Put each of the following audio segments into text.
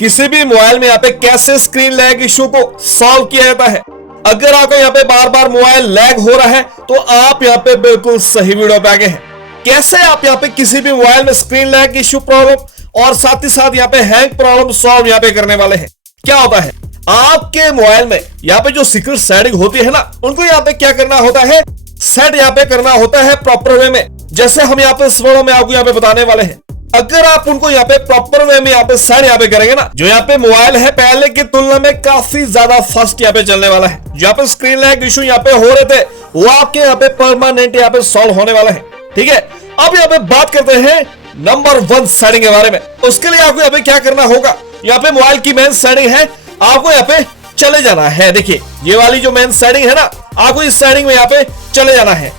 किसी भी मोबाइल में यहाँ पे कैसे स्क्रीन लैग इशू को सॉल्व किया जाता है। अगर आपका यहाँ पे बार बार मोबाइल लैग हो रहा है तो आप यहाँ पे बिल्कुल सही वीडियो पे आ गए हैं। कैसे आप यहाँ पे किसी भी मोबाइल में स्क्रीन लैग इशू प्रॉब्लम और साथ ही साथ यहाँ पे हैंग प्रॉब्लम सॉल्व यहाँ पे करने वाले हैं। क्या होता है, आपके मोबाइल में यहाँ पे जो सीक्रेट सेटिंग होती है ना, उनको यहाँ पे क्या करना होता है, सेट यहाँ पे करना होता है प्रॉपर वे में, जैसे हम यहाँ पे इस वीडियो में आपको यहाँ पे बताने वाले हैं। अगर आप उनको यहाँ पे प्रॉपर वे में यहाँ पे सेट यहाँ पे करेंगे ना, जो यहाँ पे मोबाइल है पहले की तुलना में काफी ज्यादा फास्ट यहाँ पे चलने वाला है। जो यहाँ पे स्क्रीन लैग इशू यहाँ पे हो रहे थे वो आपके यहाँ पे परमानेंट यहाँ पे सॉल्व होने वाला है। ठीक है, अब यहाँ पे बात करते हैं नंबर 1 सेटिंग के बारे में। उसके लिए आपको यहाँ पे क्या करना होगा, यहाँ पे मोबाइल की मेन सेटिंग है, आपको यहाँ पे चले जाना है। देखिए ये वाली जो मेन सेटिंग है ना, आपको इस सेटिंग में यहाँ पे चले जाना है।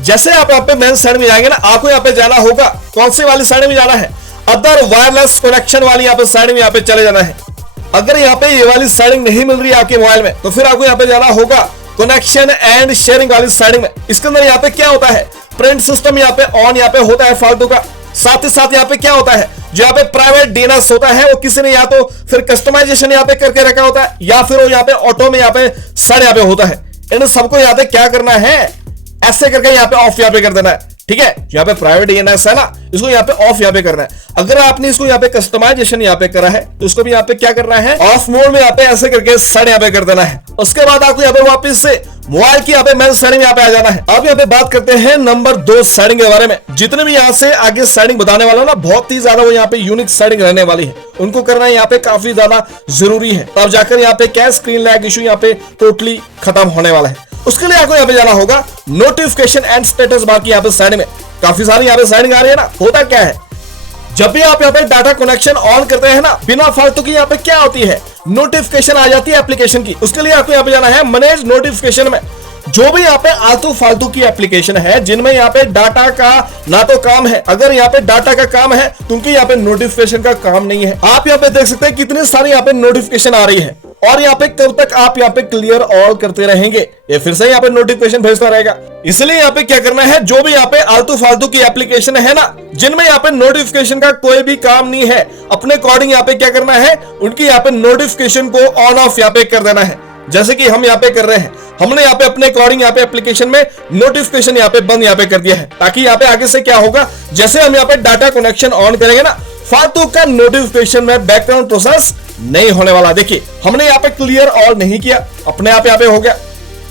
जैसे आप यहाँ पे मेन सेटिंग में जाएंगे ना, आपको यहाँ पे जाना होगा, कौन सी वाली सेटिंग में जाना है, अदर वायरलेस कनेक्शन वाली यहाँ पे सेटिंग में यहाँ पे चले जाना है। अगर यहाँ पे ये वाली सेटिंग नहीं मिल रही है आपके मोबाइल में, तो फिर आपको यहाँ पे जाना होगा कनेक्शन एंड शेयरिंग वाली सेटिंग में। इसके अंदर यहाँ पे क्या होता है, प्रिंट सिस्टम यहाँ पे ऑन यहाँ पे होता है फालतू का। साथ ही साथ यहाँ पे क्या होता है, जो यहाँ पे प्राइवेट डीएनएस होता है वो किसी ने या तो फिर कस्टमाइजेशन यहाँ पे करके रखा होता है, या फिर वो यहाँ पे ऑटो में यहाँ पे सेट यहाँ पे होता है। इन सबको यहाँ पे क्या करना है, ऐसे करके यहाँ पे ऑफ यहाँ पे कर देना है। ठीक है, यहाँ पे प्राइवेट डीएनएस है ना, इसको यहाँ पे ऑफ यहाँ पे करना है। अगर आपने इसको यहाँ पे कस्टमाइजेशन यहाँ पे करा है तो इसको भी यहाँ पे क्या करना है, ऑफ मोड में यहाँ पे ऐसे करके सेट यहाँ पे कर देना है। उसके बाद आपको यहाँ पे वापस से मोबाइल की यहाँ पे मेन सेटिंग यहाँ पे आ जाना है। अब यहाँ पे बात करते हैं नंबर 2 सेटिंग के बारे में। जितने भी यहाँ से आगे सेटिंग बताने वाला ना, बहुत ही ज्यादा वो यहाँ पे यूनिक सेटिंग रहने वाली है, उनको करना यहाँ पे काफी ज्यादा जरूरी है। तब जाकर यहाँ पे क्या स्क्रीन लैग इशू यहाँ पे टोटली खत्म होने वाला है। उसके लिए आपको यहाँ पे जाना होगा नोटिफिकेशन एंड स्टेटस बार की यहाँ पे सेटिंग में। काफी सारी यहाँ पे सेटिंग आ रही है ना। होता क्या है, जब भी आप यहाँ पे डाटा कनेक्शन ऑन करते हैं ना, बिना फालतू की यहाँ पे क्या होती है, नोटिफिकेशन आ जाती है एप्लीकेशन की। उसके लिए आपको यहाँ पे जाना है मैनेज नोटिफिकेशन में। जो भी यहाँ पे आलतू फालतू की एप्लीकेशन है जिनमें यहाँ पे डाटा का ना तो काम है, अगर यहाँ पे डाटा का काम है तो उनकी यहाँ पे नोटिफिकेशन का काम नहीं है। आप यहाँ पे देख सकते हैं कितनी सारी यहाँ पे नोटिफिकेशन आ रही है, और यहाँ पे कब तक आप यहाँ पे क्लियर ऑल करते रहेंगे, ये फिर से यहाँ पे नोटिफिकेशन भेजता रहेगा। इसलिए यहाँ पे क्या करना है, जो भी यहाँ पे आलतू फालतू की एप्लीकेशन है ना, जिनमें यहाँ पे नोटिफिकेशन का कोई भी काम नहीं है, अपने अकॉर्डिंग यहाँ पे क्या करना है, उनकी यहाँ पे नोटिफिकेशन को ऑन ऑफ यहाँ पे कर देना है। जैसे कि हम यहाँ पे कर रहे हैं, हमने यहाँ पे अपने अकॉर्डिंग यहाँ पे एप्लीकेशन में नोटिफिकेशन यहाँ पे बंद यहाँ पे कर दिया है, ताकि यहाँ पे आगे से क्या होगा, जैसे हम यहाँ पे डाटा कनेक्शन ऑन करेंगे ना, फालतू का नोटिफिकेशन में बैकग्राउंड प्रोसेस नहीं होने वाला। देखिए हमने यहाँ पे क्लियर ऑल नहीं किया, अपने आप यहाँ पे हो गया।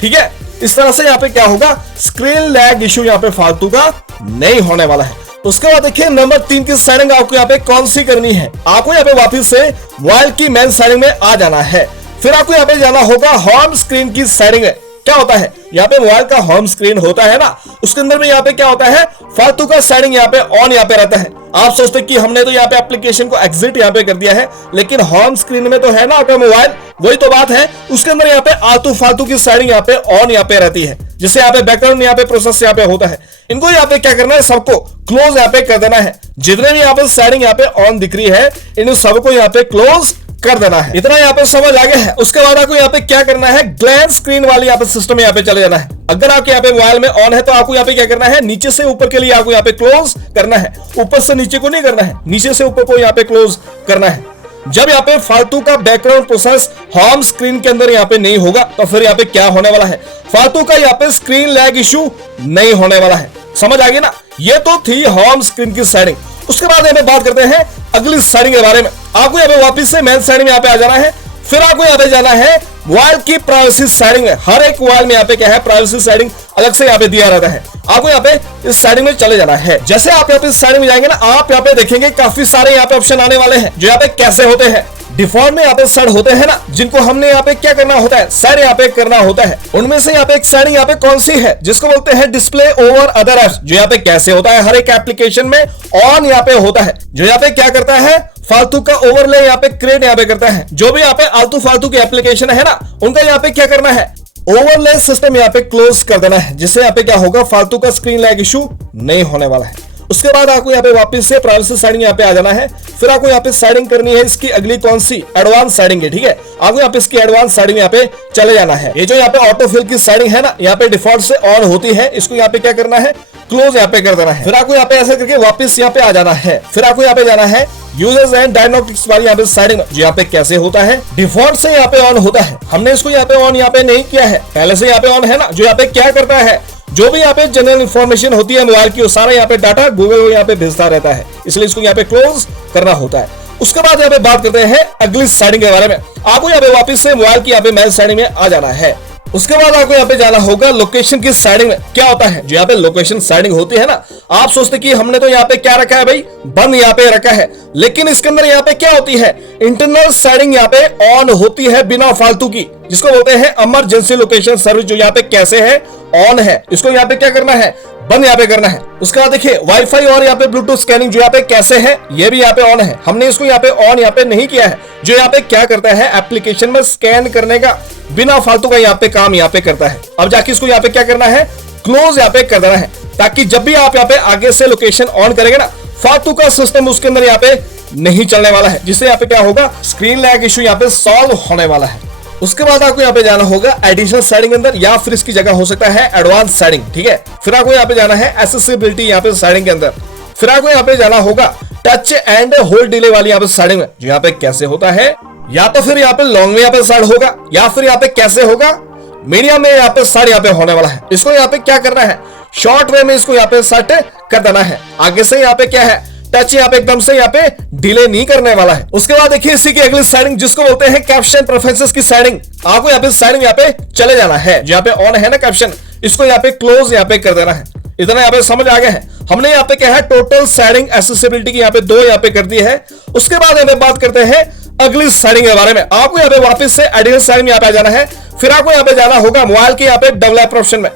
ठीक है, इस तरह से यहाँ पे क्या होगा, स्क्रीन लैग इशू यहाँ पे फालतू का नहीं होने वाला है। उसके बाद देखिए नंबर 3 की सेटिंग आपको यहाँ पे कौन सी करनी है। आपको यहाँ पे वापस से मोबाइल की मेन सेटिंग में आ जाना है। फिर आपको यहाँ पे जाना होगा होम स्क्रीन की सेटिंग में। क्या होता है, यहाँ पे मोबाइल का होम स्क्रीन होता है ना, उसके अंदर में यहाँ पे क्या होता है, फालतू का सेटिंग यहाँ पे ऑन यहाँ पे रहता है। आप सोचते कि हमने तो यहाँ पे एप्लीकेशन को एग्जिट यहाँ पे कर दिया है, लेकिन होम स्क्रीन में तो है ना आपका मोबाइल, वही तो बात है। उसके अंदर यहाँ पे आलतू फालतू की सेटिंग यहाँ पे ऑन यहाँ पे रहती है, जिससे यहाँ पे बैकग्राउंड यहाँ पे प्रोसेस यहाँ पे होता है। इनको यहाँ पे क्या करना है, सबको क्लोज यहाँ पे कर देना है। जितने भी यहाँ पे सेटिंग यहाँ पे ऑन दिख रही है, इन सबको यहाँ पे क्लोज कर देना है। इतना यहाँ पे समझ आ गया है। उसके बाद आपको यहाँ पे क्या करना है, ग्लैंस स्क्रीन वाली यहाँ पे सिस्टम यहाँ पे चले जाना है। अगर आपके यहाँ पे मोबाइल में ऑन है तो आपको यहाँ पे क्या करना है, नीचे से ऊपर के लिए आपको यहाँ पे क्लोज करना है, ऊपर से नीचे को नहीं करना है, नीचे से ऊपर को यहाँ पे क्लोज करना है। जब यहाँ पे फालतू का बैकग्राउंड प्रोसेस होम स्क्रीन के अंदर यहाँ पे नहीं होगा, तो फिर यहाँ पे क्या होने वाला है, फालतू का यहाँ पे स्क्रीन लैग इशू नहीं होने वाला है। समझ आ गई ना, ये तो थी होम स्क्रीन की सेटिंग। उसके बाद यहाँ पे बात करते हैं अगली सेटिंग के बारे में। आपको यहाँ पे वापस से मेन सेटिंग में यहाँ पे आ जाना है। फिर आपको यहाँ पे जाना है मोबाइल की प्राइवेसी सेटिंग में। हर एक मोबाइल में यहाँ पे क्या है, प्राइवेसी सेटिंग अलग से यहाँ पे दिया रहता है। आपको यहाँ पे इस सेटिंग में चले जाना है। जैसे आप यहाँ पे इस सेटिंग में जाएंगे ना, आप यहाँ पे देखेंगे काफी सारे यहाँ पे ऑप्शन आने वाले हैं, जो यहाँ पे कैसे होते हैं, डिफॉल्ट में यहाँ पे सेट होते हैं ना, जिनको हमने यहाँ पे क्या करना होता है, सेट यहाँ पे करना होता है। उनमें से यहाँ पे एक सेटिंग यहाँ पे कौन सी है, जिसको बोलते हैं डिस्प्ले ओवर अदर एप्स, जो यहाँ पे कैसे होता है, हर एक एप्लीकेशन में ऑन यहाँ पे होता है, जो यहाँ पे क्या करता है, फालतू का ओवरले यहाँ पे क्रिएट यहाँ पे करता है। जो भी यहाँ पे आलतू फालतू की एप्लीकेशन है ना, उनका यहाँ पे क्या करना है, ओवरले सिस्टम यहाँ पे क्लोज कर देना है, जिससे यहाँ पे क्या होगा, फालतू का स्क्रीन लैग इशू नहीं होने वाला है। उसके बाद आपको यहाँ पे वापस से प्राइवेसी सेटिंग यहाँ पे आ जाना है। फिर आपको यहाँ पे सेटिंग करनी है इसकी अगली कौन सी, एडवांस सेटिंग है। ठीक है, आपको यहाँ पे इसकी एडवांस सेटिंग यहाँ पे चले जाना है। ये जो यहाँ पे ऑटो फिल की सेटिंग है ना, यहाँ पे डिफॉल्ट से ऑन होती है, इसको यहाँ पे क्या करना है, क्लोज यहाँ पे कर देना है। फिर आपको यहाँ पे ऐसे करके वापस यहाँ पे आ जाना है। फिर आपको यहाँ पे जाना है यूजर्स एंड डायग्नोस्टिक्स वाली यहाँ पे सेटिंग, जो यहाँ पे कैसे होता है डिफॉल्ट से यहाँ पे ऑन होता है। हमने इसको यहाँ पे ऑन यहाँ पे नहीं किया है, पहले से यहाँ पे ऑन है ना। जो यहाँ पे क्या करता है, जो भी यहाँ पे जनरल इंफॉर्मेशन होती है मोबाइल की, वो सारा यहाँ पे डाटा गूगल को यहाँ पे भेजता रहता है, इसलिए इसको यहाँ पे क्लोज करना होता है। उसके बाद यहाँ पे बात करते हैं अगली सेटिंग के बारे में। आपको यहाँ पे वापस से मोबाइल की यहाँ पे मैच सेटिंग में आ जाना है। उसके बाद आपको यहाँ पे जाना होगा लोकेशन की सेटिंग में। क्या होता है, जो यहाँ पे लोकेशन सेटिंग होती है ना, आप सोचते कि हमने तो यहाँ पे क्या रखा है भाई, बंद यहाँ पे रखा है, लेकिन इसके अंदर यहाँ पे क्या होती है, इंटरनल सेटिंग यहाँ पे ऑन होती है बिना फालतू की, जिसको बोलते हैं इमरजेंसी लोकेशन सर्विस, जो यहाँ पे कैसे है, ऑन है। इसको यहाँ पे क्या करना है, बंद यहाँ पे करना है। उसके बाद देखिए वाईफाई और यहाँ पे ब्लूटूथ स्कैनिंग जो यहाँ पे कैसे है, ये भी यहाँ पे ऑन है। हमने इसको यहाँ पे ऑन यहाँ पे नहीं किया है। जो यहाँ पे क्या करता है, एप्लीकेशन में स्कैन करने का बिना फालतू का यहाँ पे काम यहाँ पे करता है। अब जाके इसको यहाँ पे क्या करना है, क्लोज यहाँ पे कर देना है, ताकि जब भी आप यहाँ पे आगे से लोकेशन ऑन करेंगे ना, फालतू का सिस्टम उसके अंदर यहाँ पे नहीं चलने वाला है, जिससे यहाँ पे क्या होगा, स्क्रीन लैग इशू यहाँ पे सॉल्व होने वाला है। उसके बाद आपको यहाँ पे जाना होगा एडिशनल सेटिंग अंदर, या फिर इसकी जगह हो सकता है एडवांस सेटिंग, ठीक है। फिर आपको यहाँ पे जाना है एक्सेसिबिलिटी यहाँ पे सेटिंग के अंदर। फिर आपको यहाँ पे जाना होगा टच एंड होल्ड डिले वाली यहाँ पे सेटिंग में, जो यहाँ पे कैसे होता है, या तो फिर यहाँ पे लॉन्ग में यहाँ पे स्टार्ट होगा, या फिर यहाँ पे कैसे होगा, मीडियम में यहाँ पे स्टार्ट यहाँ पे होने वाला है। इसको यहाँ पे क्या करना है, शॉर्ट वे में इसको यहाँ पे सेट कर देना है। आगे से यहाँ पे क्या है, टच यहाँ पे एकदम से यहाँ पे डिले नहीं करने वाला है। उसके बाद देखिए इसी की अगली सेटिंग, जिसको बोलते हैं कैप्शन प्रेफरेंसेस की सेटिंग। आपको यहाँ पे सेटिंग यहाँ पे चले जाना है, जो यहाँ पे ऑन है ना कैप्शन, इसको यहाँ पे क्लोज यहाँ पे कर देना है। इतना यहाँ पे समझ आ गया है। हमने यहाँ पे क्या है, टोटल सेटिंग एक्सेसिबिलिटी की यहाँ पे 2 यहाँ पे कर दी है। उसके बाद यहाँ पे बात करते हैं अगली सेटिंग के बारे में। आपको यहाँ पे वापस से एडिशनल सेटिंग यहाँ पे आ जाना है। फिर आपको यहाँ पे जाना होगा मोबाइल के यहाँ पे डेवलपर ऑप्शन में।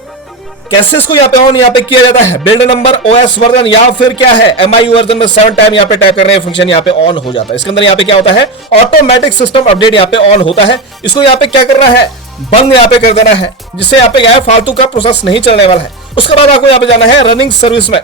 कैसे इसको यहाँ पे ऑन यहाँ पे किया जाता है, बिल्ड नंबर, ओएस वर्जन, या फिर क्या है एमआई वर्जन में 7 टाइम यहाँ पे टाइप करने का फंक्शन यहाँ पे ऑन हो जाता है। इसके अंदर यहाँ पे क्या होता है, ऑटोमेटिक सिस्टम अपडेट यहाँ पे ऑन होता है। इसको यहाँ पे क्या करना है, बंद यहाँ पे कर देना है, जिससे यहाँ पे क्या है, फालतू का प्रोसेस नहीं चलने वाला है। उसके बाद आपको यहाँ पे जाना है रनिंग सर्विस में।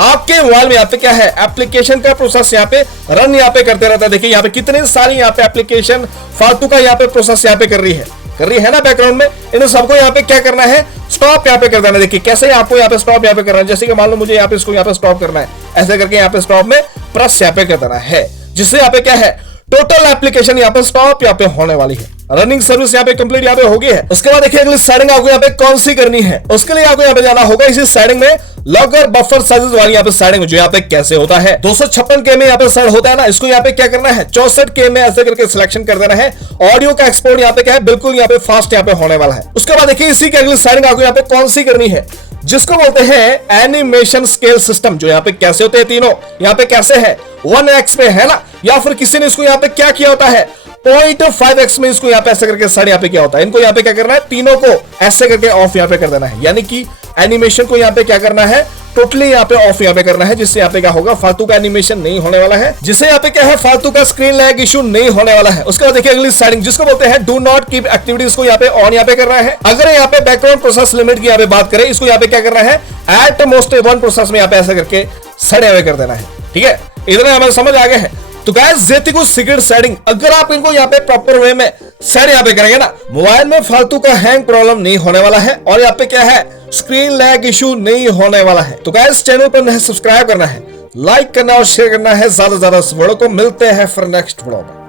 आपके मोबाइल में यहाँ पे क्या है, एप्लीकेशन का प्रोसेस यहाँ पे रन यहाँ पे करते रहता है। देखिए यहाँ पे कितनी सारी यहाँ पे एप्लीकेशन फालतू का यहाँ पे प्रोसेस यहाँ पे कर रही है ना बैकग्राउंड में। इन सबको यहाँ पे क्या करना है, स्टॉप यहाँ पे कर देना है। देखिए कैसे आपको यहाँ पे स्टॉप यहाँ पे करना है, जैसे कि मान लो मुझे यहाँ पे इसको यहाँ पे स्टॉप करना है, ऐसे करके यहाँ पे स्टॉप में प्रेस यहाँ पे कर देना है, जिससे यहाँ पे क्या है, टोटल एप्लीकेशन यहाँ पे स्टॉप यहाँ पे होने वाली है। रनिंग सर्विस यहाँ पे कंप्लीट यहाँ पे हो गई है। उसके बाद देखिए अगली सेटिंग आपको यहाँ पे कौन सी करनी है, उसके लिए आपको यहाँ पे जाना होगा इसी सेटिंग में लॉगर बफर साइजेस वाली यहाँ पे सेटिंग, जो यहाँ पे कैसे होता है 256K में यहाँ पे सेट होता है ना। इसको यहाँ पे क्या करना है, 64K में ऐसे करके सिलेक्शन कर देना है। ऑडियो का एक्सपोर्ट यहाँ पे क्या है, बिल्कुल यहाँ पे फास्ट यहाँ पे होने वाला है। उसके बाद देखिए इसी की अगली सेटिंग आपको यहाँ पे कौन सी करनी है, जिसको बोलते हैं एनिमेशन स्केल सिस्टम, जो यहाँ पे कैसे होते हैं तीनों, यहाँ पे कैसे है 1x पे है ना, या फिर किसी ने इसको यहाँ पे क्या किया होता है 0.5x में, इसको यहाँ पे ऐसे करके सारे यहाँ पे क्या होता है, इनको यहाँ पे क्या करना है, तीनों को ऐसे करके ऑफ यहाँ पे कर देना है। यानी कि एनिमेशन को यहाँ पे क्या करना है, टोटली यहाँ पे ऑफ यहाँ पे करना है, जिससे यहाँ पे क्या होगा, फालतू का एनिमेशन नहीं होने वाला है, जिससे यहाँ पे क्या है, फालतू का स्क्रीन लैग इशू नहीं होने वाला है। उसके बाद देखिए अगली सेटिंग, जिसको बोलते हैं डू नॉट कीप एक्टिविटीज को यहाँ पे ऑन यहाँ पे करना है। अगर यहाँ पे बैकग्राउंड प्रोसेस लिमिट की यहाँ पे बात करें, इसको यहाँ पे क्या करना है, एट मोस्ट 1 प्रोसेस में यहाँ पे ऐसा करके सेट यहाँ पे कर देना है। ठीक है, इतना हमें समझ आ गया है। तो गाइस ये थी कुछ सीक्रेट सेटिंग, अगर आप इनको यहाँ पे प्रॉपर वे में सेट यहाँ पे करेंगे ना, मोबाइल में फालतू का हैंग प्रॉब्लम नहीं होने वाला है, और यहाँ पे क्या है, स्क्रीन लैग इशू नहीं होने वाला है। तो गाइस चैनल पर नहीं सब्सक्राइब करना है, लाइक करना और शेयर करना है ज्यादा से ज्यादा। इस वीडियो को मिलते हैं फिर नेक्स्ट वीडियो में।